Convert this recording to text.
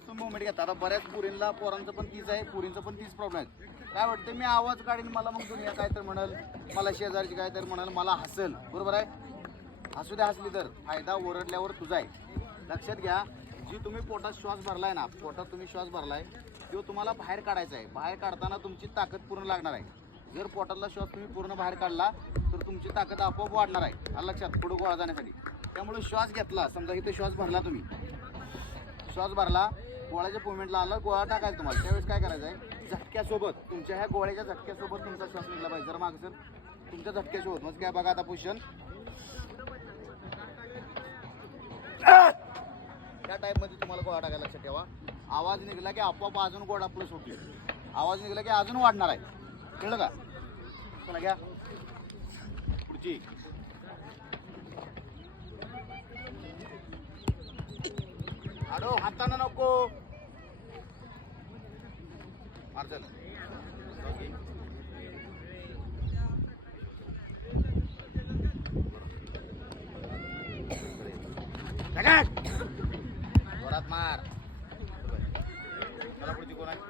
त्यावेळेस तुम्ही मुवमेंट घेता. आता बऱ्याच पोरांचं पण तीच आहे, पुरींचं पण तीच प्रॉब्लेम आहे. काय वाटतं, मी आवाज काढीन, मला मग दुनिया काय तर म्हणाल, मला शेजारची काय तर म्हणाल, मला हसल. बरोबर आहे, हसू द्या, हसली तर फायदा ओरडल्यावर तुझा आहे. लक्षात घ्या, जी तुम्ही पोटात श्वास भरलाय ना, पोटात तुम्ही श्वास भरलाय तो तुम्हाला बाहेर काढायचा आहे. बाहेर काढताना तुमची ताकद पूर्ण लागणार आहे. जर पोटातला श्वास तुम्ही पूर्ण बाहेर काढला तर तुमची ताकद आपोआप वाढणार आहे. आलं लक्षात, पुढे गोळा जाण्यासाठी. त्यामुळे श्वास घेतला, समजा इथे श्वास भरला, तुम्ही श्वास भरला, गोळ्याच्या मुवमेंटला आला, गोळा टाकायचा तुम्हाला. त्यावेळेस काय करायचं आहे, झटक्यासोबत, तुमच्या ह्या गोळ्याच्या झटक्यासोबत तुमचा श्वास निघला पाहिजे. जर मागं सर, तुमच्या झटक्यासोबत. मग काय बघा आता पोझिशन त्या टाईपमध्ये तुम्हाला गोळा टाकायला. लक्षात ठेवा, आवाज निघाला की आपोआप अजून गोळा प्लस होते. आवाज निघाला की अजून वाढणार आहे. कळलं का? चला घ्या पुढची. अडो, हातानं नको अर्जन. जोरात मार. मला पुढची कोण आहे?